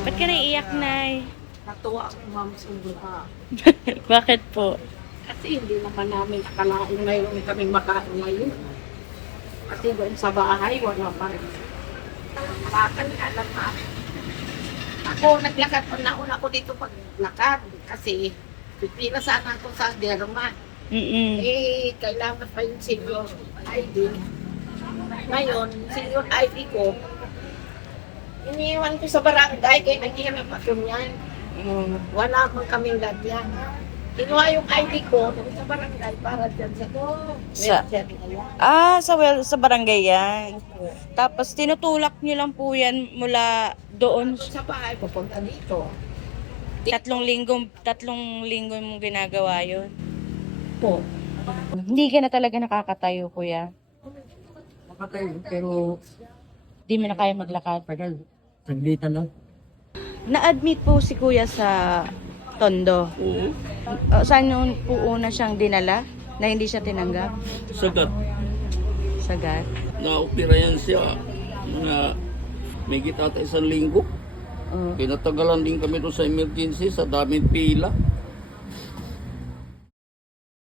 Ba't ka naiiyak, Nay? Natuwa ako, ma'am, sobra. Bakit po? Kasi hindi naman namin akalain ngayon kami makain ngayon. Kasi doon sa bahay, wala pa rin. Bakit nga lang ha? Ako, naglakad pa na ako dito paglakad. Kasi pipila sana ako sa derma. Eh, kailangan pa yung senior ID. Ngayon, senior ID ko, iniwan ko sa barangay kaya naghihanap ako niyan. Wala man kaming lagyan. Kinuha yung ID ko sa barangay para dyan sa wheelchair na yan. Sa barangay yan. Tapos tinutulak niyo lang po yan mula doon. Sa bahay, pupunta dito. Tatlong linggo mong ginagawa yun. Po. Hindi ka na talaga nakakatayo, kuya. Nakatayo, pero Hindi mo na kaya maglakad. tagal. Saglitan lang. Na-admit po si kuya sa Tondo. Oo. Saan yun po una siyang dinala na hindi siya tinanggap? Sagat. Sagat. Na-opera yan siya. Na may kita 1 linggo. Oh. Pinatagalan din kami doon sa emergency sa daming pila.